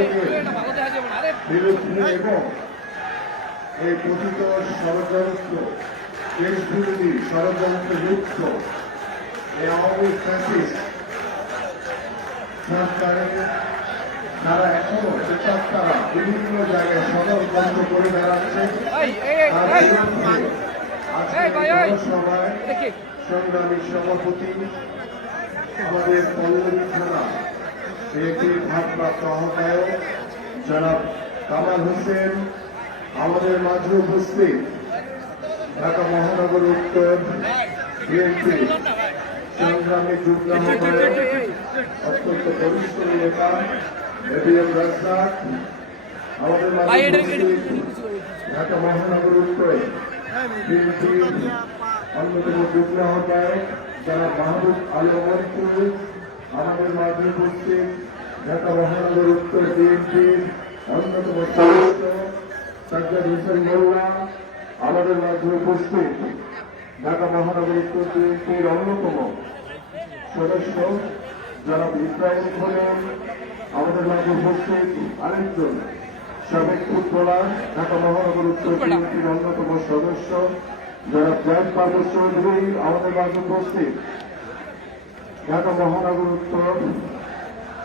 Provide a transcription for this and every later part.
থেকে বিরোধী এবং এই কথিত ষড়যন্ত্র দেশ বিরোধী ষড়যন্ত্রযুক্ত এই আওয়ামী ফ্যাসিস্ট সরকারের তারা এখনো তারা বিভিন্ন জায়গায় সদর বন্ধ করে বেড়াচ্ছে। সভায় সংগ্রামী সভাপতি আমাদের পল্লবী থানা বিএনপির ভারপ্রাপ্ত আহ্বায়ক জনাব কামাল হোসেন আমাদের মাঝে উপস্থিত, ঢাকা মহানগর উত্তর বিএনপি সংগ্রামী যুগ্ম আহ্বায়ক অত্যন্ত বরিষ্ঠ নেতা এবিএম রাজ্জাক, আমাদের মাঝে উপস্থিত ঢাকা মহানগর উত্তর বিএনপির অন্যতম যুগ্ম আহ্বায়ক জনাব মাহবুব আলম মন্টু, আমাদের মাঝে উপস্থিত ঢাকা মহানগর উত্তর বিএনপির অন্যতম সদস্য সাজ্জাদ হোসেন মোল্লা, আমাদের মাঝে উপস্থিত ঢাকা মহানগর উত্তর বিএনপির অন্যতম সদস্য জনাব ইব্রাহিম খলিল, আমাদের মাঝে উপস্থিত আরেকজন সাবেক ফুটবলার ঢাকা মহানগর উত্তর বিএনপির অন্যতম সদস্য জনাব জাহিদ বাবর চৌধুরী, আমাদের মাঝে উপস্থিত ঢাকা মহানগর উত্তর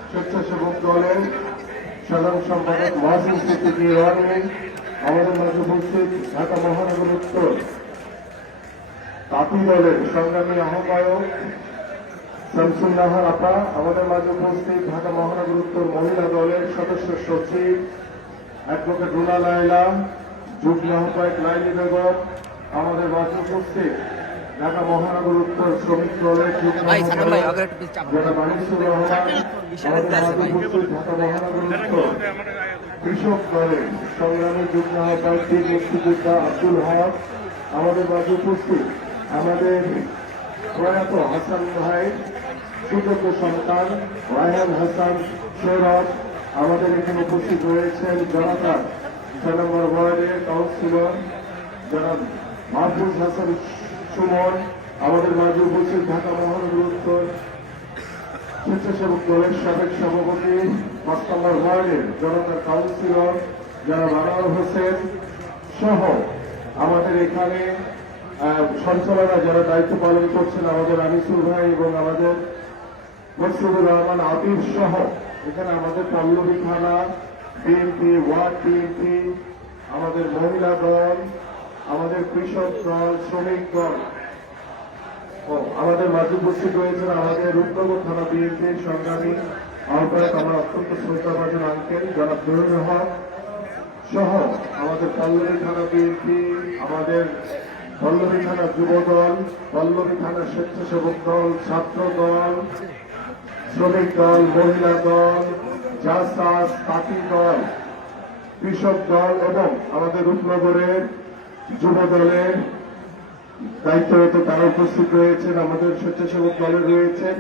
স্বেচ্ছাসেবক দলের সাধারণ সম্পাদক মহাসিন সিদ্দিকী ওয়ানি, আমাদের মাঝে উপস্থিত ঢাকা মহানগর উত্তর তাঁতি দলের সংগ্রামী আহ্বায়ক শামসুন্নাহার আপা, আমাদের মাঝে উপস্থিত ঢাকা মহানগর উত্তর মহিলা দলের সদস্য সচিব অ্যাডভোকেট রুনা লায়লা, যুগ্ম আহ্বায়ক লাইলি বেগম, আমাদের মাঝে উপস্থিত ঢাকা মহানগর উত্তর শ্রমিক দলের যুগ্ম আহ্বায়ক জনাব আনিসুর রহমান, আমাদের মাঝে উপস্থিত ঢাকা মহানগর উত্তর কৃষক দলের সংগ্রামী যুগ্ম আহ্বায়ক বীর মুক্তিযোদ্ধা আব্দুল হক, আমাদের মাঝে উপস্থিত আমাদের প্রয়াত হাসান ভাই সুযোগ্য সন্তান রায়হান হাসান সৌরভ, আমাদের এখানে উপস্থিত রয়েছেন জনতা 6 নম্বর ওয়ার্ডের কাউন্সিলর জনাব মাহফুজ হাসান সুমন, আমাদের মাঝে উপস্থিত ঢাকা মহানগর উত্তর স্বেচ্ছাসেবক দলের সাবেক সভাপতি 5 নম্বর ওয়ার্ডের জনতা কাউন্সিলর জনাব আনোয়ার হোসেন সহ আমাদের এখানে সঞ্চালনা যারা দায়িত্ব পালন করছেন আমাদের আনিসুর ভাই এবং আমাদের মকসুদুর রহমান আবির সহ এখানে আমাদের পল্লবী থানা বিএনপি ওয়ার্ড বিএনপি, আমাদের মহিলা দল, আমাদের কৃষক দল, শ্রমিক দল ও আমাদের মাঝে উপস্থিত রয়েছেন আমাদের রূপনগর থানা বিএনপির সংগ্রামী আহ্বায়ক আমার অত্যন্ত শ্রদ্ধাভাজন আঙ্কেল জনাব জহুরুল হক সহ আমাদের পল্লবী থানা বিএনপি, আমাদের পল্লবী থানা যুব দল, পল্লবী থানা স্বেচ্ছাসেবক দল, ছাত্র দল, শ্রমিক দল, মহিলা দল, জাসাস, তাঁতি দল, কৃষক দল এবং আমাদের রূপনগরের যুব দলের দায়িত্বরত তারা উপস্থিত রয়েছেন, আমাদের স্বেচ্ছাসেবক দলে রয়েছেন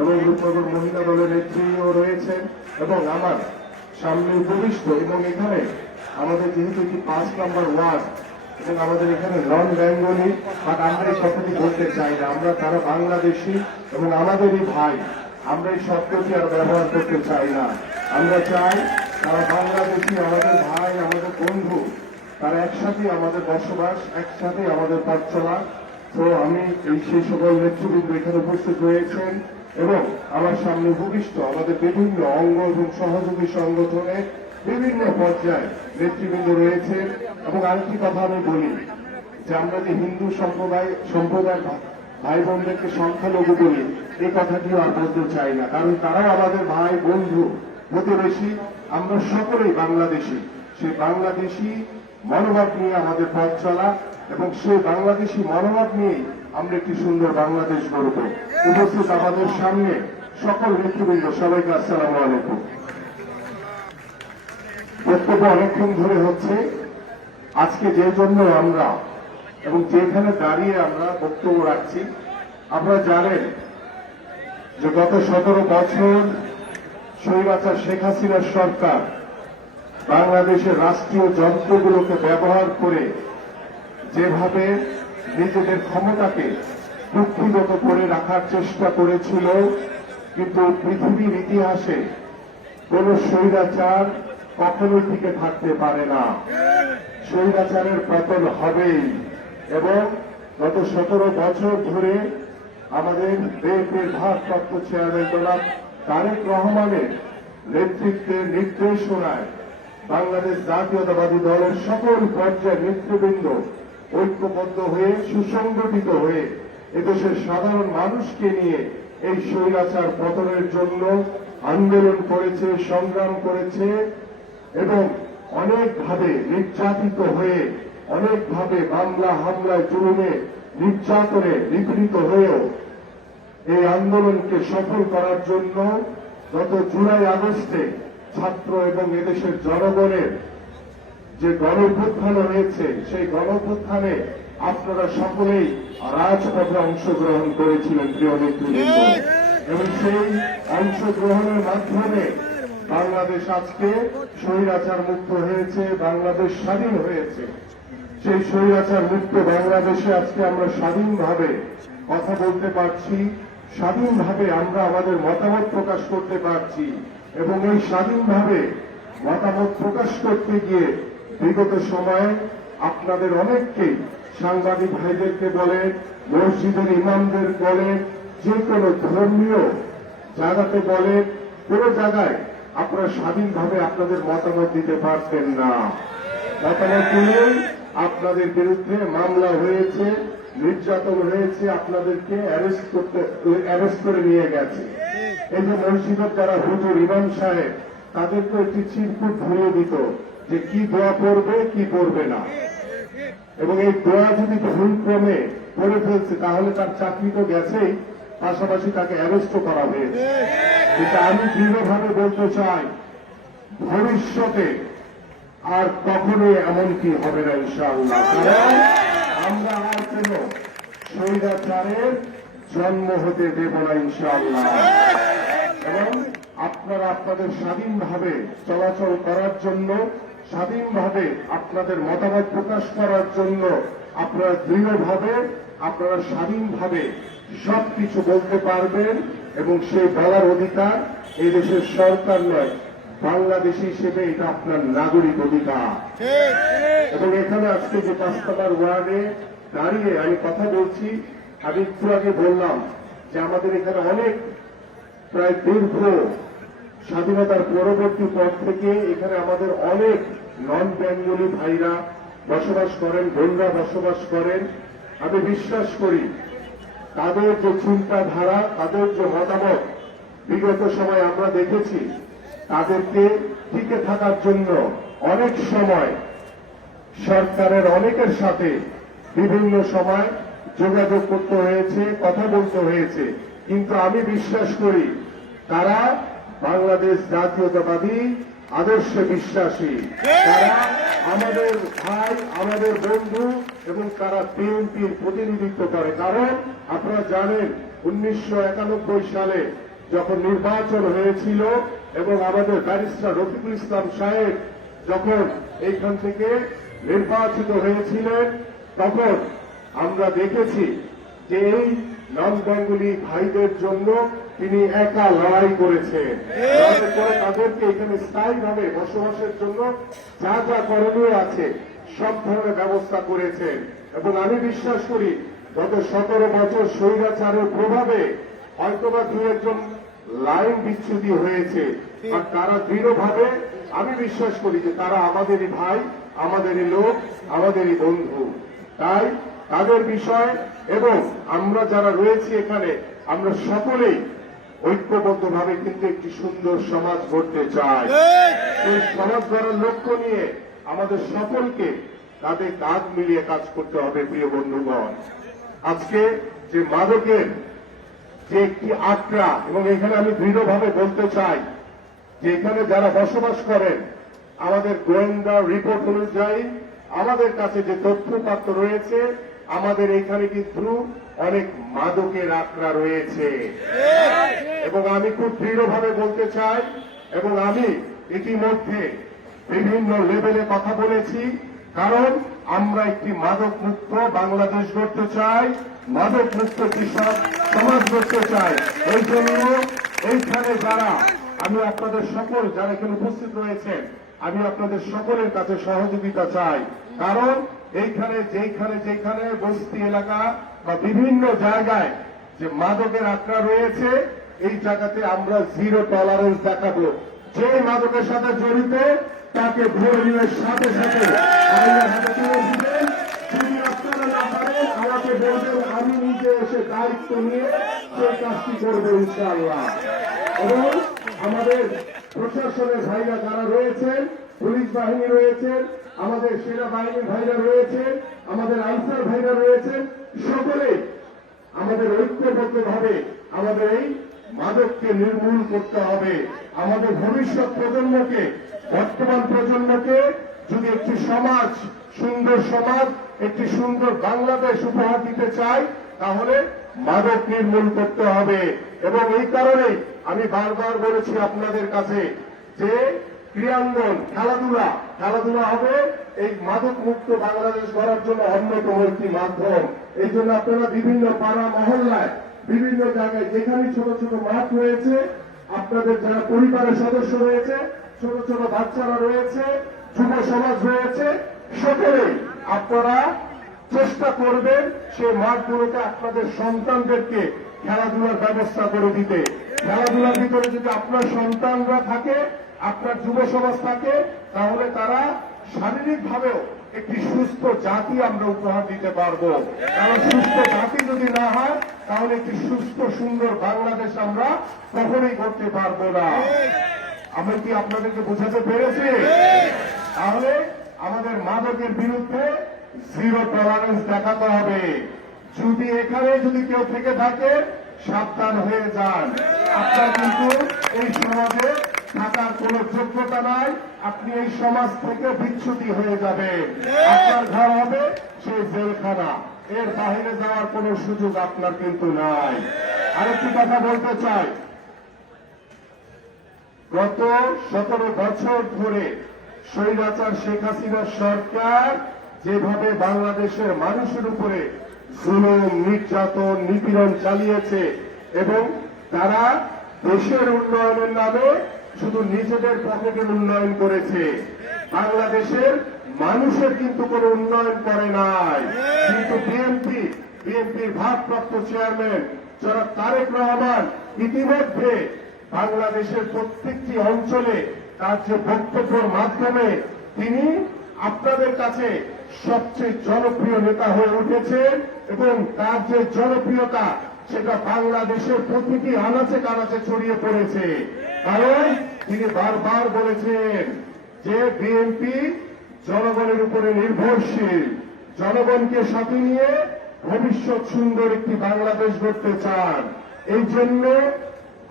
এবং রূপনগর মহিলা দলের নেত্রীও রয়েছেন এবং আমার সামনে উপবিষ্ট এবং এখানে আমাদের যেহেতু একটি 5 নম্বর ওয়ার্ড এবং আমাদের এখানে নন বেঙ্গলি বাট আমরা এই কথাটি বলতে চাই না, আমরা তারা বাংলাদেশি এবং আমাদেরই ভাই, আমরা এই শব্দটি আর ব্যবহার করতে চাই না, আমরা চাই তারা বাংলাদেশি আমাদের ভাই আমাদের বন্ধু, তারা একসাথে আমাদের বসবাস, একসাথে আমাদের পথ চলা। তো আমি এই সেই সকল নেতৃবৃন্দ এখানে উপস্থিত রয়েছেন এবং আমার সামনে উপবিষ্ট আমাদের বিভিন্ন অঙ্গ এবং সহযোগী সংগঠনে বিভিন্ন পর্যায়ে নেতৃবৃন্দ রয়েছে এবং আরেকটি কথা আমি বলি যে আমরা যে হিন্দু সম্প্রদায় ভাই বোনদেরকে সংখ্যালঘু বলি এই কথাটিও আর বলতে চাই না, কারণ তারাও আমাদের ভাই বন্ধু প্রতিবেশী, আমরা সকলেই বাংলাদেশি, সেই বাংলাদেশি মনোভাব নিয়ে আমাদের পথ চলা এবং সেই বাংলাদেশি মনোভাব নিয়েই আমরা একটি সুন্দর বাংলাদেশ গড়ব। উপস্থিত আমাদের সামনে সকল নেতৃবৃন্দ সবাইকে আসসালামু আলাইকুম। বক্তব্য অনেকক্ষণ ধরে হচ্ছে, আজকে যে জন্য আমরা এবং যেখানে দাঁড়িয়ে আমরা বক্তব্য রাখছি, আপনারা জানেন যে গত 17 বছর স্বৈরাচার শেখ হাসিনার সরকার বাংলাদেশের রাষ্ট্রীয় যন্ত্রগুলোকে ব্যবহার করে যেভাবে নিজেদের ক্ষমতাকে কুক্ষিগত করে রাখার চেষ্টা করেছিল, কিন্তু পৃথিবীর ইতিহাসে কোন স্বৈরাচার কখনো টিকে থাকতে পারে না। স্বৈরাচারের পতন হবেই। এবং গত 17 বছর ধরে আমাদের দেশের ভারপ্রাপ্ত চেয়ারম্যান জনাব তারেক রহমানের নেতৃত্বে নির্দেশনায় বাংলাদেশ জাতীয়তাবাদী দলের সকল পর্যায়ের নেতৃবৃন্দ ঐক্যবদ্ধ হয়ে সুসংগঠিত হয়ে এদেশের সাধারণ মানুষকে নিয়ে এই স্বৈরাচার পতনের জন্য আন্দোলন করেছে, সংগ্রাম করেছে এবং অনেকভাবে নির্যাতিত হয়ে, অনেকভাবে মামলা হামলায় জুলুমে নির্যাতনে নিপীড়িত হয়েও এই আন্দোলনকে সফল করার জন্য গত জুলাই আগস্টে ছাত্র এবং এদেশের জনগণের যে গণঅভ্যুত্থান হয়েছে, সেই গণঅভ্যুত্থানে আপনারা সকলেই রাজপথে অংশগ্রহণ করেছিলেন প্রিয় নেতৃবৃন্দ, এবং সেই অংশগ্রহণের মাধ্যমে বাংলাদেশ আজকে স্বৈরাচার মুক্ত হয়েছে, বাংলাদেশ স্বাধীন হয়েছে। সেই স্বৈরাচার মুক্ত বাংলাদেশে আজকে আমরা স্বাধীনভাবে কথা বলতে পারছি, স্বাধীনভাবে আমরা আমাদের মতামত প্রকাশ করতে পারছি। এবং এই স্বাধীনভাবে মতামত প্রকাশ করতে গিয়ে বিগত সময়ে আপনাদের অনেককেই, সাংবাদিক ভাইদেরকে বলেন, মসজিদের ইমামদের বলেন, যে কোনো ধর্মীয় জায়গাতে বলেন, কোন জায়গায় আপনারা স্বাধীনভাবে আপনাদের মতামত দিতে পারতেন না। মতামত দিলেই আপনাদের বিরুদ্ধে মামলা হয়েছে, নির্যাতন হয়েছে, আপনাদেরকে অ্যারেস্ট করে নিয়ে গেছে। এই যে মসজিদের যারা হুজুর ইমাম সাহেব, তাদেরকে একটি চিরকুট ধরিয়ে দিত যে কি দোয়া পড়বে কি পড়বে না, এবং এই দোয়া যদি ভুল ক্রমে করে ফেলছে তাহলে তার চাকরি তো গেছেই, পাশাপাশি তাকে অ্যারেস্টও করা হয়েছে। এটা আমি দৃঢ়ভাবে বলতে চাই, ভবিষ্যতে আর কখনোই এমনকি হবে না ইনশাআল্লাহ। কারণ আমরা আর কোন স্বৈরাচারের জন্ম হতে দেব না ইনশাআল্লাহ। এবং আপনারা আপনাদের স্বাধীনভাবে চলাচল করার জন্য, স্বাধীনভাবে আপনাদের মতামত প্রকাশ করার জন্য আপনারা দৃঢ়ভাবে, আপনারা স্বাধীনভাবে সবকিছু বলতে পারবেন, এবং সেই বলার অধিকার এই দেশের সরকার নয়, বাংলাদেশি হিসেবে এটা আপনার নাগরিক অধিকার। এবং এখানে আজকে যে 5 নম্বর ওয়ার্ডে দাঁড়িয়ে আমি কথা বলছি, আমি একটু আগে বললাম যে আমাদের এখানে অনেক, প্রায় দীর্ঘ স্বাধীনতার পরবর্তী পর থেকে এখানে আমাদের অনেক নন বেঙ্গলি ভাইরা বসবাস করেন, বোনরা বসবাস করেন। আমি বিশ্বাস করি তাদের যে চিন্তাধারা, তাদের যে মতামত বিগত সময় আমরা দেখেছি, তাদেরকে টিকে থাকার জন্য অনেক সময় সরকারের অনেকের সাথে বিভিন্ন সময় যোগাযোগ করতে হয়েছে, কথা বলতে হয়েছে। কিন্তু আমি বিশ্বাস করি তারা বাংলাদেশ জাতীয়তাবাদী আদর্শে বিশ্বাসী, তারা আমাদের ভাই, আমাদের বন্ধু, এবং তারা বিএনপির প্রতিনিধিত্ব করে। কারণ আপনারা জানেন 1991 সালে যখন নির্বাচন হয়েছিল এবং আমাদের ব্যারিস্টার রফিকুল ইসলাম সাহেব যখন এইখান থেকে নির্বাচিত হয়েছিলেন, তখন আমরা দেখেছি যে এই নন বেঙ্গলি ভাইদের জন্য তিনি একা লড়াই করেছেন। লড়াই করে তাদেরকে এখানে স্থায়ীভাবে বসবাসের জন্য যা যা করণীয় আছে সব ধরনের ব্যবস্থা করেছেন। এবং আমি বিশ্বাস করি গত 17 বছর স্বৈরাচারের প্রভাবে হয়তোবা 2-1 লাইন বিচ্যুতি হয়েছে, আর তারা দৃঢ়ভাবে, আমি বিশ্বাস করি যে তারা আমাদেরই ভাই, আমাদেরই লোক, আমাদেরই বন্ধু। তাই তাদের বিষয় এবং আমরা যারা রয়েছি এখানে, আমরা সকলেই ঐক্যবদ্ধভাবে কিন্তু একটি সুন্দর সমাজ গড়তে চাই। সেই সমাজ গড়ার লক্ষ্য নিয়ে আমাদের সকলকে কাঁধে কাঁধ মিলিয়ে কাজ করতে হবে। প্রিয় বন্ধুগণ, আজকে যে মাদকের যে একটি আখড়া, এবং এখানে আমি দৃঢ়ভাবে বলতে চাই যে এখানে যারা বসবাস করেন, আমাদের গোয়েন্দা রিপোর্ট অনুযায়ী আমাদের কাছে যে তথ্যপাত্র রয়েছে, আমাদের এখানে কিন্তু অনেক মাদকের আখড়া রয়েছে। এবং আমি খুব দৃঢ়ভাবে বলতে চাই, এবং আমি ইতিমধ্যে বিভিন্ন লেভেলে কথা বলেছি, কারণ আমরা একটি মাদক মুক্ত বাংলাদেশ গড়তে চাই, মাদক মুক্ত কৃষক সমাজ গড়তে চাই। এই জন্য এইখানে যারা আমি আপনাদের সকল যারা এখানে উপস্থিত রয়েছেন আমি আপনাদের সকলের কাছে সহযোগিতা চাই। কারণ এইখানে যেখানে বস্তি এলাকা বা বিভিন্ন জায়গায় যে মাদকের আখড়া রয়েছে এই জায়গাতে আমরা জিরো টলারেন্স দেখাবো। যে মাদকের সাথে জড়িত তাকে ধর্মীয় সাথে সাথে আইনের হাতে তুলে দিবেন। যদি আপনারা না পারেন আমাকে বলবেন, আমি নিজে এসে দায়িত্ব নিয়ে সেই কাজটি করবো ইনশাআল্লাহ। এবং আমাদের প্রশাসনের ভাইরা যারা রয়েছেন, পুলিশ বাহিনী রয়েছেন, আমাদের সেনাবাহিনীর ভাইরা রয়েছেন, আমাদের আনসার ভাইরা রয়েছেন, সকলে আমাদের ঐক্যবদ্ধভাবে আমাদের এই মাদককে নির্মূল করতে হবে। আমাদের ভবিষ্যৎ প্রজন্মকে, বর্তমান প্রজন্মকে যদি একটি সমাজ, সুন্দর সমাজ, একটি সুন্দর বাংলাদেশ উপহার দিতে চাই তাহলে মাদক নির্মূল করতে হবে। এবং এই কারণে আমি বারবার বলেছি আপনাদের কাছে যে ক্রীড়াঙ্গন, খেলাধুলা হবে এই মাদক মুক্ত বাংলাদেশ গড়ার জন্য অন্যতম একটি মাধ্যম। এই জন্য আপনারা বিভিন্ন পাড়া মহল্লায়, বিভিন্ন জায়গায় যেখানে ছোট ছোট মাঠ রয়েছে, আপনাদের যারা পরিবারের সদস্য রয়েছে, ছোট ছোট বাচ্চারা রয়েছে, যুব সমাজ রয়েছে, সকলেই আপনারা চেষ্টা করবেন সেই মাঠগুলোতে আপনাদের সন্তানদেরকে খেলাধুলার ব্যবস্থা করে দিতে। খেলাধুলার ভিতরে যদি আপনার সন্তানরা থাকে, আপনার যুব সমাজ থাকে, তাহলে তারা শারীরিকভাবেও একটি সুস্থ জাতি আমরা উপহার দিতে পারবো। কারণ সুস্থ জাতি যদি না হয় তাহলে একটি সুস্থ সুন্দর বাংলাদেশ আমরা কখনোই করতে পারবো না। আমি কি আপনাদেরকে বোঝাতে পেরেছি? তাহলে আমাদের মাদকের বিরুদ্ধে জিরো টলারেন্স দেখাতে হবে। যদি এখানে যদি কেউ থেকে থাকে সাবধান হয়ে যান। আপনার কিন্তু এই সমাজে থাকার কোন যোগ্যতা নাই। আপনি এই সমাজ থেকে বিচ্যুতি হয়ে যাবেন। আপনার ঘর হবে সেই জেলখানা, এর বাইরে যাওয়ার কোন সুযোগ আপনার কিন্তু নাই। আরেকটি কথা বলতে চাই, গত 17 বছর ধরে স্বৈরাচার শেখ হাসিনার সরকার যেভাবে বাংলাদেশের মানুষের উপরে জুলুম, নির্যাতন, নিপীড়ন চালিয়েছে এবং তারা দেশের উন্নয়নের নামে শুধু নিজেদের পকেটের উন্নয়ন করেছে, বাংলাদেশের মানুষের কিন্তু কোনো উন্নয়ন করে নাই। কিন্তু বিএনপির ভারপ্রাপ্ত চেয়ারম্যান জনাব তারেক রহমান ইতিমধ্যে বাংলাদেশের প্রত্যেকটি অঞ্চলে তার যে বক্তব্যের মাধ্যমে তিনি আপনাদের কাছে সবচেয়ে জনপ্রিয় নেতা হয়ে উঠেছেন এবং তার যে জনপ্রিয়তা সেটা বাংলাদেশের প্রতিটি আনাচে কানাচে ছড়িয়ে পড়েছে। কারণ তিনি বারবার বলেছেন যে বিএনপি জনগণের উপরে নির্ভরশীল, জনগণকে সাথে নিয়ে ভবিষ্যৎ সুন্দর একটি বাংলাদেশ গড়তে চান। এই জন্য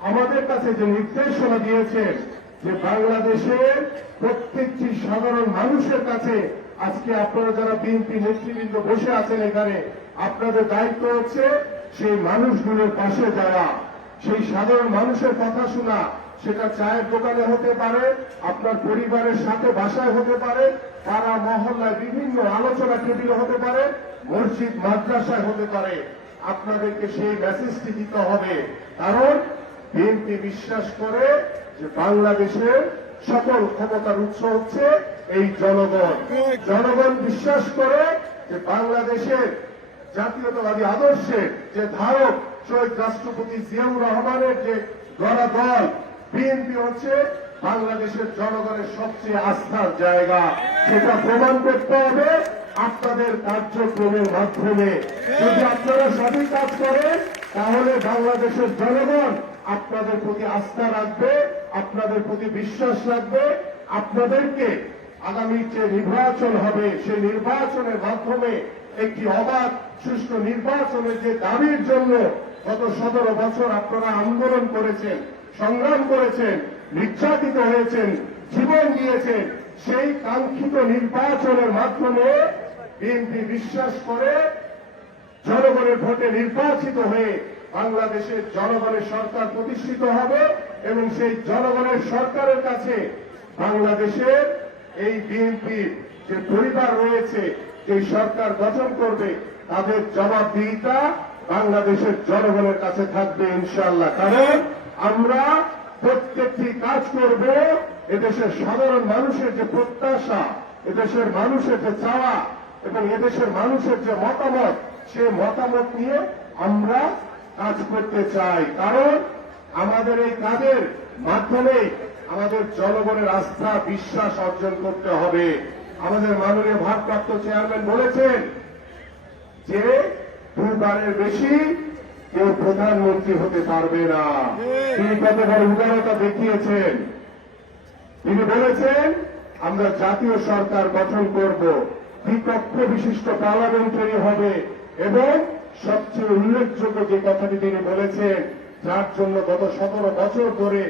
আমাদের কাছে যে নির্দেশনা দিয়েছেন যে বাংলাদেশের প্রত্যেকটি সাধারণ মানুষের কাছে আজকে আপনারা যারা বিএনপি নেতৃবৃন্দ বসে আছেন এখানে, আপনাদের দায়িত্ব হচ্ছে সেই মানুষগুলোর পাশে যাওয়া, সেই সাধারণ মানুষের কথা শোনা। সেটা চায়ের দোকানে হতে পারে, আপনার পরিবারের সাথে বাসায় হতে পারে, পাড়া মহল্লায় বিভিন্ন আলোচনা টেবিলে হতে পারে, মসজিদ মাদ্রাসায় হতে পারে। আপনাদেরকে সেই মেসেজটি দিতে হবে। কারণ বিএনপি বিশ্বাস করে যে বাংলাদেশের সকল ক্ষমতার উৎস হচ্ছে এই জনগণ। জনগণ বিশ্বাস করে যে বাংলাদেশের জাতীয়তাবাদী আদর্শের যে ধারক শহীদ রাষ্ট্রপতি জিয়াউর রহমানের যে গড়া দল বিএনপি হচ্ছে বাংলাদেশের জনগণের সবচেয়ে আস্থার জায়গা। সেটা প্রমাণ করতে হবে আপনাদের কার্যক্রমের মাধ্যমে। যদি আপনারা সঠিক কাজ করেন তাহলে বাংলাদেশের জনগণ আপনাদের প্রতি আস্থা রাখবে, আপনাদের প্রতি বিশ্বাস রাখবে। আপনাদেরকে আগামী যে নির্বাচন হবে সেই নির্বাচনের মাধ্যমে একটি অবাধ সুষ্ঠু নির্বাচনের যে দাবির জন্য গত 17 বছর আপনারা আন্দোলন করেছেন, সংগ্রাম করেছেন, নির্যাতিত হয়েছেন, জীবন দিয়েছেন, সেই কাঙ্ক্ষিত নির্বাচনের মাধ্যমে বিএনপি বিশ্বাস করে জনগণের ভোটে নির্বাচিত হয়ে বাংলাদেশের জনগণের সরকার প্রতিষ্ঠিত হবে এবং সেই জনগণের সরকারের কাছে বাংলাদেশের এই বিএনপির যে পরিবার রয়েছে, যে সরকার গঠন করবে তাদের জবাবদিহিতা বাংলাদেশের জনগণের কাছে থাকবে ইনশাআল্লাহ। কারণ আমরা প্রত্যেকটি কাজ করব এদেশের সাধারণ মানুষের যে প্রত্যাশা, এদেশের মানুষের যে চাওয়া এবং এদেশের মানুষের যে মতামত, সে মতামত নিয়ে আমরা কাজ করতে চাই। কারণ আমাদের এই কাজের মাধ্যমে আমাদের জনগণের আস্থা বিশ্বাস অর্জন করতে হবে। আমাদের মাননীয় ভারপ্রাপ্ত চেয়ারম্যান বলেছেন যে দুবারের বেশি কেউ প্রধানমন্ত্রী হতে পারবে না। তিনি কত বড় উদারতা দেখিয়েছেন। তিনি বলেছেন আমরা জাতীয় সরকার গঠন করব, দ্বিকক্ষ বিশিষ্ট পার্লামেন্টারি হবে এবং সবচেয়ে উল্লেখযোগ্য যে কথাটি তিনি বলেছেন, যার জন্য গত 17 বছর ধরে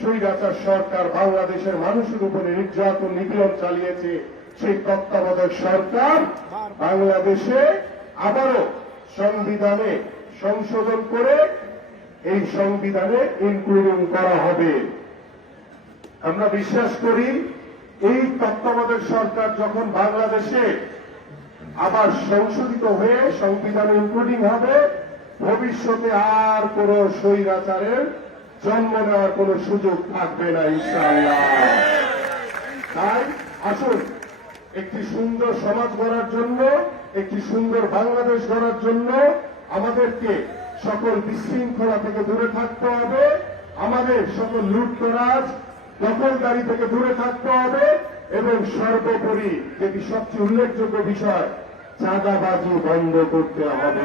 স্বৈরাচার সরকার বাংলাদেশের মানুষের উপরে নির্যাতন নিপীড়ন চালিয়েছে, সেই তত্ত্বাবধায়ক সরকার বাংলাদেশে আবারও সংবিধানে সংশোধন করে এই সংবিধানে ইনক্লুডিং করা হবে। আমরা বিশ্বাস করি এই তত্ত্বাবধায়ক সরকার যখন বাংলাদেশে আবার সংশোধিত হয়ে সংবিধানে ইনক্লুডিং হবে, ভবিষ্যতে আর কোন স্বৈরাচারের জন্ম নেওয়ার কোন সুযোগ থাকবে না ইনশাআল্লাহ। তাই আসুন একটি সুন্দর সমাজ গড়ার জন্য, একটি সুন্দর বাংলাদেশ গড়ার জন্য আমাদেরকে সকল বিশৃঙ্খলা থেকে দূরে থাকতে হবে, আমাদের সকল লুটতরাজ দখলদারি থেকে দূরে থাকতে হবে এবং সর্বোপরি যেটি সবচেয়ে উল্লেখযোগ্য বিষয়, চাঁদাবাজি বন্ধ করতে হবে।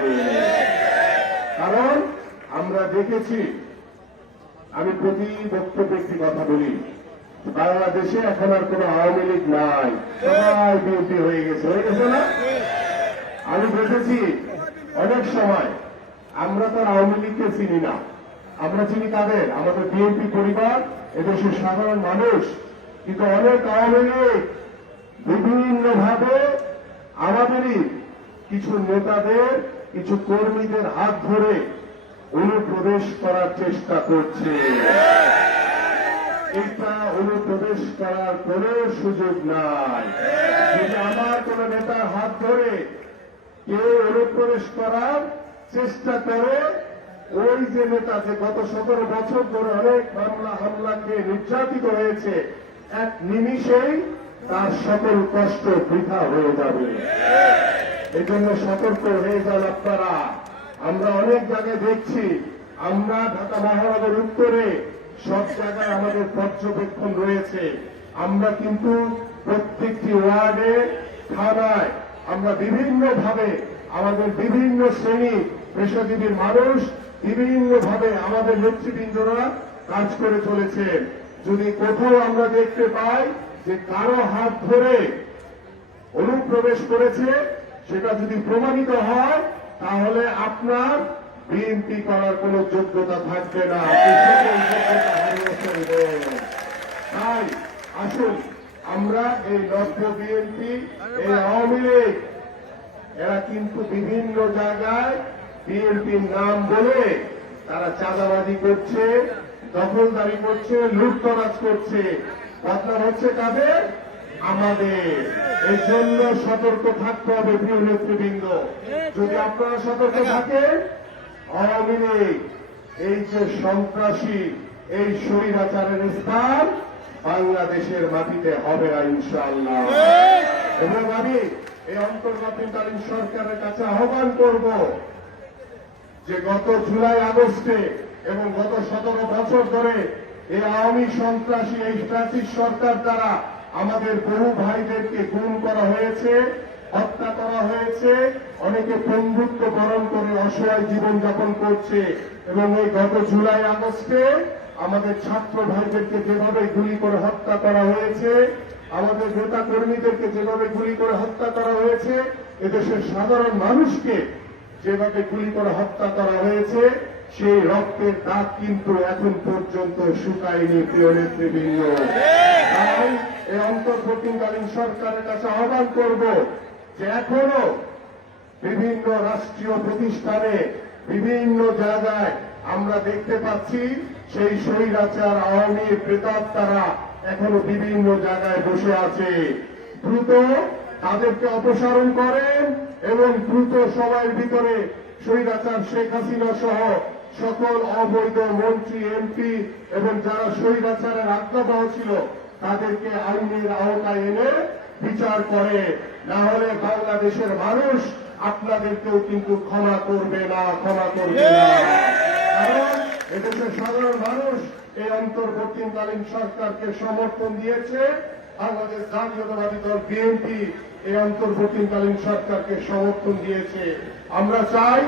কারণ আমরা দেখেছি, আমি প্রতি বক্তব্যে একটি কথা বলি, বাংলাদেশে এখন আর কোন আওয়ামী লীগ নাই, সবাই বিএনপি হয়ে গেছে না? আমি দেখেছি অনেক সময় আমরা তো আওয়ামী লীগকে চিনি না, আমরা চিনি কাদের? আমাদের বিএনপি পরিবার, এদেশের সাধারণ মানুষ। কিন্তু অনেক আওয়ামী লীগ বিভিন্নভাবে আমাদেরই কিছু নেতাদের, কিছু কর্মীদের হাত ধরে অনুপ্রবেশ করার চেষ্টা করছে। এটা অনুপ্রবেশ করার কোন সুযোগ নাই। যদি আমার কোন নেতার হাত ধরে কেউ অনুপ্রবেশ করার চেষ্টা করে, ওই যে নেতা যে গত 17 বছর ধরে অনেক মামলা হামলাকে নির্যাতিত হয়েছে, এক নিমিষেই তার সকল কষ্ট বৃথা হয়ে যাবে। এই জন্য সতর্ক হয়ে যান আপনারা। আমরা অনেক জায়গায় দেখছি, আমরা ঢাকা মহানগর উত্তরে সব জায়গায় আমাদের পর্যবেক্ষণ রয়েছে। আমরা কিন্তু প্রত্যেকটি ওয়ার্ডে, থানায় আমরা বিভিন্নভাবে আমাদের বিভিন্ন শ্রেণী পেশাজীবীর মানুষ বিভিন্নভাবে আমাদের নেতৃবৃন্দরা কাজ করে চলেছে। যদি কোথাও আমরা দেখতে পাই যে কারো হাত ধরে অনুপ্রবেশ করেছে, সেটা যদি প্রমাণিত হয়, তাহলে আপনার বিএনপি করার কোন যোগ্যতা থাকবে না। তাই আসুন আমরা এই নব্য বিএনপি, এই আওয়ামী লীগ, এরা কিন্তু বিভিন্ন জায়গায় বিএনপির নাম বলে তারা চাঁদাবাজি করছে, দখলদারি করছে, লুটতরাজ করছে। বদনাম হচ্ছে কাদের? আমাদের। এই জন্য সতর্ক থাকতে হবে প্রিয় নেতৃবৃন্দ। যদি আপনারা সতর্ক থাকেন, আওয়ামী লীগ এই যে সন্ত্রাসী, এই স্বৈরাচারের স্থান বাংলাদেশের মাটিতে হবে না ইনশাআল্লাহ। এবং আমি এই অন্তর্বর্তীকালীন সরকারের কাছে আহ্বান করব যে গত জুলাই আগস্টে এবং গত 17 বছর ধরে এই আওয়ামী সন্ত্রাসী, এই ফ্যাসিস্ট সরকার দ্বারা আমাদের বহু ভাইদেরকে গুম করা হয়েছে, হত্যা করা হয়েছে, অনেকে বন্ধুত্ব বরণ করে অসহায় জীবনযাপন করছে। এবং এই গত জুলাই আগস্টে আমাদের ছাত্র ভাইদেরকে যেভাবে গুলি করে হত্যা করা হয়েছে, আমাদের নেতা কর্মীদেরকে যেভাবে গুলি করে হত্যা করা হয়েছে, এদেশের সাধারণ মানুষকে যেভাবে গুলি করে হত্যা করা হয়েছে, সেই রক্তের দাগ কিন্তু এখন পর্যন্ত শুকায়নি প্রিয় নেতৃবৃন্দ। তাই এই অন্তর্বর্তীকালীন সরকারের কাছে আহ্বান করব যে এখনো বিভিন্ন রাষ্ট্রীয় প্রতিষ্ঠানে, বিভিন্ন জায়গায় আমরা দেখতে পাচ্ছি সেই স্বৈরাচার আওয়ামী প্রেতাত্মারা এখনো বিভিন্ন জায়গায় বসে আছে। দ্রুত তাদেরকে অপসারণ করেন এবং দ্রুত সবার ভিতরে স্বৈরাচার শেখ হাসিনা সহ সকল অবৈধ মন্ত্রী এমপি এবং যারা স্বৈরাচারের আজ্ঞাবহ ছিল তাদেরকে আইনের আওতায় এনে বিচার করে, না হলে বাংলাদেশের মানুষ আপনাদেরকেও কিন্তু ক্ষমা করবে না। কারণ এদেশের সাধারণ মানুষ এই অন্তর্বর্তীকালীন সরকারকে সমর্থন দিয়েছে। বাংলাদেশ জাতীয়তাবাদী দল বিএনপি এই অন্তর্বর্তীকালীন সরকারকে সমর্থন দিয়েছে। আমরা চাই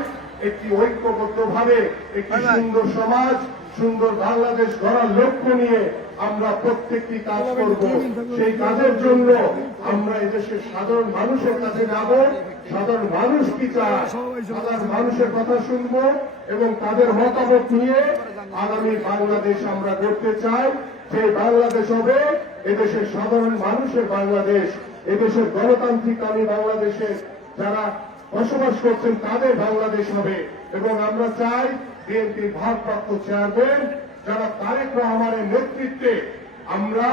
একটি ঐক্যবদ্ধভাবে একটি সুন্দর সমাজ, সুন্দর বাংলাদেশ গড়ার লক্ষ্য নিয়ে আমরা প্রত্যেকটি কাজ করব। সেই কাজের জন্য আমরা এদেশের সাধারণ মানুষের কাছে যাব। সাধারণ মানুষ কি চায়, সাধারণ মানুষের কথা শুনব এবং তাদের মতামত নিয়ে আগামী বাংলাদেশ আমরা করতে চাই। যে বাংলাদেশ হবে এদেশের সাধারণ মানুষের বাংলাদেশ, এদেশের গণতান্ত্রিক আমি বাংলাদেশের যারা বসবাস করছেন তাদের বাংলাদেশ হবে। এবং আমরা চাই বিএনপির ভারপ্রাপ্ত চেয়ারম্যান যারা তারেক রহমানের নেতৃত্বে আমরা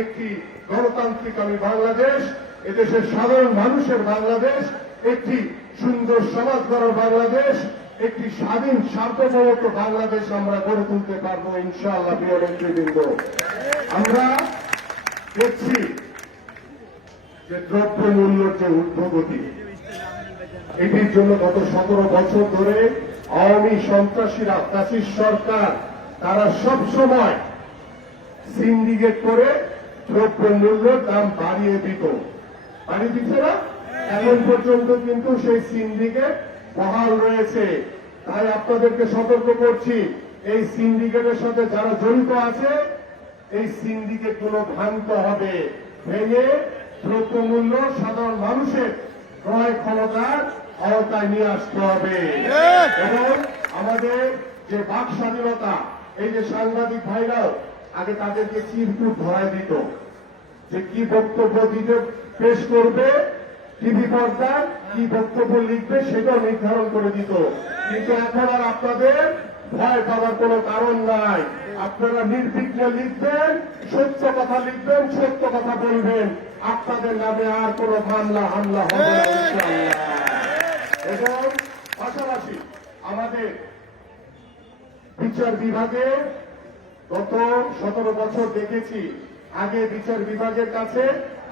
একটি গণতান্ত্রিক আমি বাংলাদেশ, এদেশের সাধারণ মানুষের বাংলাদেশ, একটি সুন্দর সমাজ গড়ার বাংলাদেশ, একটি স্বাধীন সার্বভৌমত্ব বাংলাদেশ আমরা গড়ে তুলতে পারবো ইনশাআল্লাহ। প্রিয় নেতৃবৃন্দ, আমরা দেখছি যে দ্রব্য মূল্যের যে ঊর্ধ্বগতি, এটির জন্য গত 17 বছর ধরে আওয়ামী সন্ত্রাসীরা, ফ্যাসিস্ট সরকার, তারা সব সময় সিন্ডিকেট করে দ্রব্য মূল্যের দাম বাড়িয়ে দিচ্ছে না? এখন পর্যন্ত কিন্তু সেই সিন্ডিকেট বহাল রয়েছে। তাই আপনাদেরকে সতর্ক করছি, এই সিন্ডিকেটের সাথে যারা জড়িত আছে এই সিন্ডিকেট গুলো ভাঙতে হবে, ভেঙে দ্রব্যমূল্য সাধারণ মানুষের ক্রয় ক্ষমতার আওতায় নিয়ে আসতে হবে। এবং আমাদের যে বাক স্বাধীনতা, এই যে সাংবাদিক ভাইরাও আগে তাদেরকে চিরকুট ধরায় দিত যে কি বক্তব্য দিতে পেশ করবে, টিভি পর্দায় কি বক্তব্য লিখবে সেটাও নির্ধারণ করে দিত। কিন্তু এখন আর আপনাদের ভয় পাওয়ার কোনো কারণ নাই। আপনারা নির্বিঘ্নে লিখবেন, সত্য কথা লিখবেন, সত্য কথা বলবেন, আপনাদের নামে আর কোনো মামলা হামলা হবে না ইনশাআল্লাহ। এবং পাশাপাশি আমাদের বিচার বিভাগে গত 17 বছর দেখেছি, আগে বিচার বিভাগের কাছে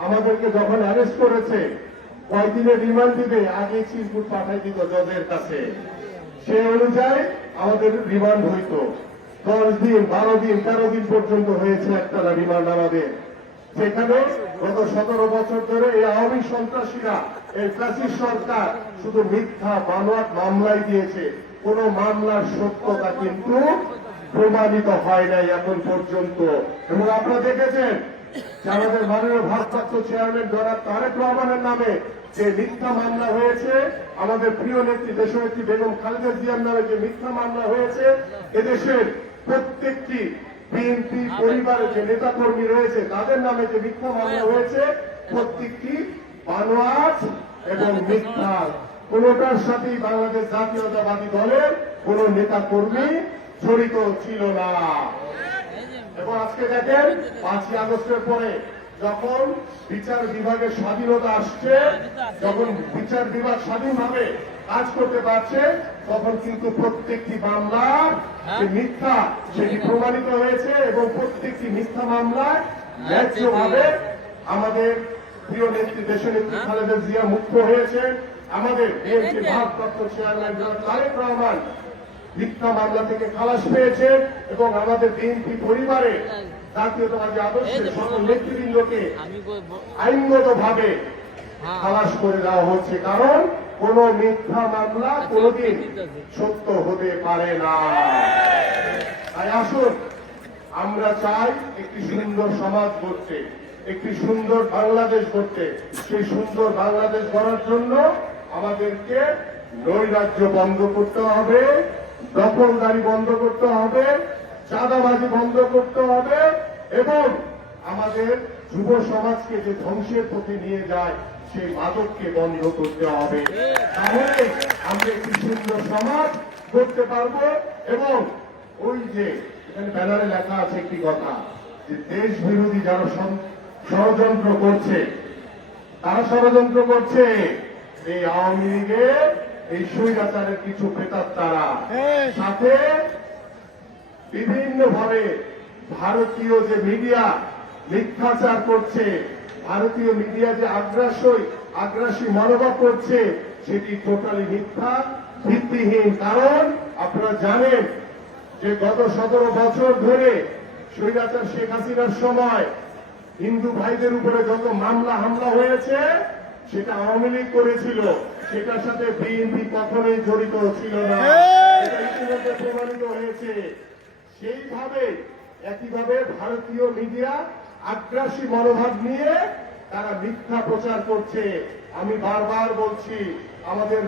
আমাদেরকে যখন অ্যারেস্ট করেছে কয়দিনের রিমান্ড দিবে, আগে চিরকুট পাঠাই দিত জজের কাছে। সেই অনুযায়ী আমাদের রিমান্ড হইত 10 দিন, 12 দিন, 13 দিন পর্যন্ত হয়েছে একটানা রিমান্ড আমাদের। সেখানে গত 17 বছর ধরে এই আওয়ামী সন্ত্রাসীরা, এই ফ্যাসিস্ট সরকার শুধু মিথ্যা বানোয়াট মামলাই দিয়েছে, কোন মামলার সত্যতা কিন্তু প্রমাণিত হয় নাই এখন পর্যন্ত। এবং আপনারা দেখেছেন যে আমাদের মাননীয় ভারপ্রাপ্ত চেয়ারম্যান জনাব তারেক রহমানের নামে যে মিথ্যা মামলা হয়েছে, আমাদের প্রিয় নেত্রী দেশনেত্রী বেগম খালেদা জিয়ার নামে যে মিথ্যা মামলা হয়েছে, এদেশের প্রত্যেকটি বিএনপি পরিবারের যে নেতাকর্মী রয়েছে তাদের নামে যে মিথ্যা মামলা হয়েছে, প্রত্যেকটি বানোয়াট এবং মিথ্যা। কোনটার সাথেই বাংলাদেশ জাতীয়তাবাদী দলের কোন নেতাকর্মী জড়িত ছিল না। এবং আজকে দেখেন 5ই আগস্টের পরে যখন বিচার বিভাগের স্বাধীনতা আসছে, যখন বিচার বিভাগ স্বাধীনভাবে কাজ করতে পারছে, তখন কিন্তু প্রত্যেকটি মামলা মিথ্যা সেটি প্রমাণিত হয়েছে। এবং প্রত্যেকটি মিথ্যা মামলায় ন্যায্যভাবে আমাদের প্রিয় নেত্রী দেশনেত্রী খালেদা জিয়া মুক্ত হয়েছে। আমাদের বিএনপির ভারপ্রাপ্ত চেয়ারম্যান তারেক রহমান মিথ্যা মামলা থেকে খালাস পেয়েছে। এবং আমাদের বিএনপি পরিবারে জাতীয়তাবাদী আদর্শের সকল নেতৃবৃন্দকে আইনগতভাবে খালাস করে দেওয়া হচ্ছে। কারণ কোন মিথ্যা মামলা কোনদিন সত্য হতে পারে না। তাই আসুন, আমরা চাই একটি সুন্দর সমাজ গড়তে, একটি সুন্দর বাংলাদেশ গড়তে। সেই সুন্দর বাংলাদেশ গড়ার জন্য আমাদেরকে নৈরাজ্য বন্ধ করতে হবে, দখলদারি বন্ধ করতে হবে, চাঁদাবাজি বন্ধ করতে হবে এবং আমাদের যুব সমাজকে যে ধ্বংসের পথে নিয়ে যায় সেই মাদককে বন্ধ করতে হবে। তাহলে আমরা একটি সুন্দর সমাজ করতে পারবো। এবং ওই যে এখানে ব্যানারে লেখা আছে একটি কথা, যে দেশ বিরোধী যারা ষড়যন্ত্র করছে, তারা ষড়যন্ত্র করছে এই আওয়ামী লীগের এই স্বৈরাচারের কিছু প্রেতাত্মারা, সাথে বিভিন্নভাবে ভারতীয় যে মিডিয়া মিথ্যাচার করছে, ভারতীয় মিডিয়া যে আগ্রাসী মনোভাব করছে, সেটি টোটালি মিথ্যা, ভিত্তিহীন। কারণ আপনারা জানেন যে গত 17 বছর ধরে স্বৈরাচার শেখ হাসিনার সময় হিন্দু ভাইদের উপরে যত মামলা হামলা হয়েছে, সেটা আওয়ামী লীগ করেছিল, সেটার সাথে বিএনপি কখনোই জড়িত ছিল না, এটা ইতিমধ্যে প্রমাণিত হয়েছে। সেইভাবে একইভাবে ভারতীয় মিডিয়া আগ্রাসী মনোভাব নিয়ে তারা মিথ্যা প্রচার করছে। আমি বারবার বলছি, আমাদের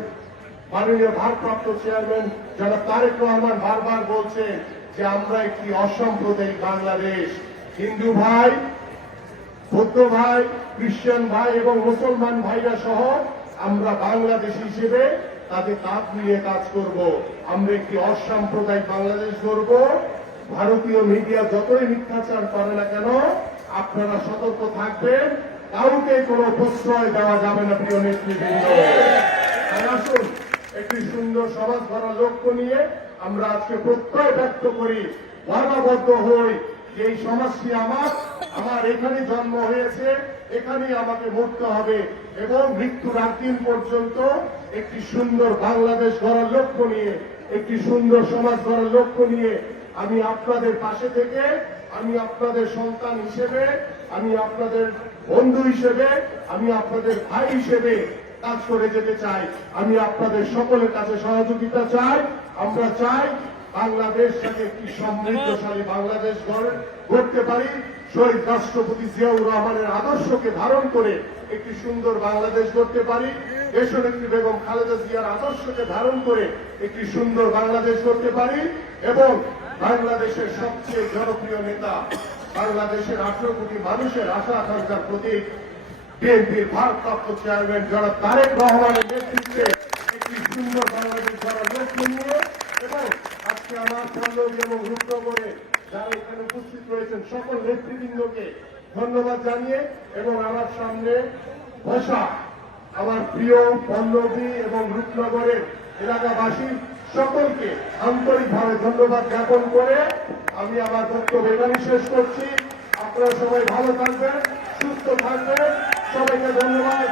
মাননীয় ভারপ্রাপ্ত চেয়ারম্যান যারা তারেক রহমান বারবার বলছেন যে আমরা একটি অসাম্প্রদায়িক বাংলাদেশ, হিন্দু ভাই, বৌদ্ধ ভাই, খ্রিস্টান ভাই এবং মুসলমান ভাইরা সহ আমরা বাংলাদেশ হিসেবে তাদের কাঁধ নিয়ে কাজ করব। আমরা একটি অসাম্প্রদায়িক বাংলাদেশ গড়ব। ভারতীয় মিডিয়া যতই মিথ্যাচার করে না কেন, আপনারা সতর্ক থাকবেন, কাউকে কোনো প্রশ্রয় দেওয়া যাবে না। প্রিয় নেতৃবৃন্দ, আসুন একটি সুন্দর সমাজ গড়ার লক্ষ্য নিয়ে আমরা আজকে প্রত্যয় ব্যক্ত করি, ধর্মবদ্ধ হই যে এই সমাজটি আমার এখানে জন্ম হয়েছে, এখানেই আমাকে মরতে হবে এবং মৃত্যুর আগ দিন পর্যন্ত একটি সুন্দর বাংলাদেশ গড়ার লক্ষ্য নিয়ে, একটি সুন্দর সমাজ গড়ার লক্ষ্য নিয়ে আমি আপনাদের পাশে থেকে, আমি আপনাদের সন্তান হিসেবে, আমি আপনাদের বন্ধু হিসেবে, আমি আপনাদের ভাই হিসেবে কাজ করে যেতে চাই। আমি আপনাদের সকলের কাছে সহযোগিতা চাই। আমরা চাই বাংলাদেশ যাতে একটি সমৃদ্ধশালী বাংলাদেশ গড়তে পারি, শহীদ রাষ্ট্রপতি জিয়াউর রহমানের আদর্শকে ধারণ করে একটি সুন্দর বাংলাদেশ গড়তে পারি, দেশনেত্রী বেগম খালেদা জিয়ার আদর্শকে ধারণ করে একটি সুন্দর বাংলাদেশ গড়তে পারি এবং বাংলাদেশের সবচেয়ে জনপ্রিয় নেতা, বাংলাদেশের 18 কোটি মানুষের আশা আকাঙ্ক্ষার প্রতীক বিএনপির ভারপ্রাপ্ত চেয়ারম্যান যারা তারেক রহমানের নেতৃত্বে একটি সুন্দর বাংলাদেশ গড়ার লক্ষ্য নিয়ে এবং আজকে আমার পল্লবী এবং রূপনগরে যারা এখানে উপস্থিত রয়েছেন সকল নেতৃবৃন্দকে ধন্যবাদ জানিয়ে এবং আমার সামনে বসা আমার প্রিয় পল্লবী এবং রূপনগরের এলাকাবাসী সকলকে আন্তরিকভাবে ধন্যবাদ জ্ঞাপন করে আমি আমার বক্তব্য এখানেই শেষ করছি। আপনারা সবাই ভালো থাকবেন, সুস্থ থাকবেন, সবাইকে ধন্যবাদ।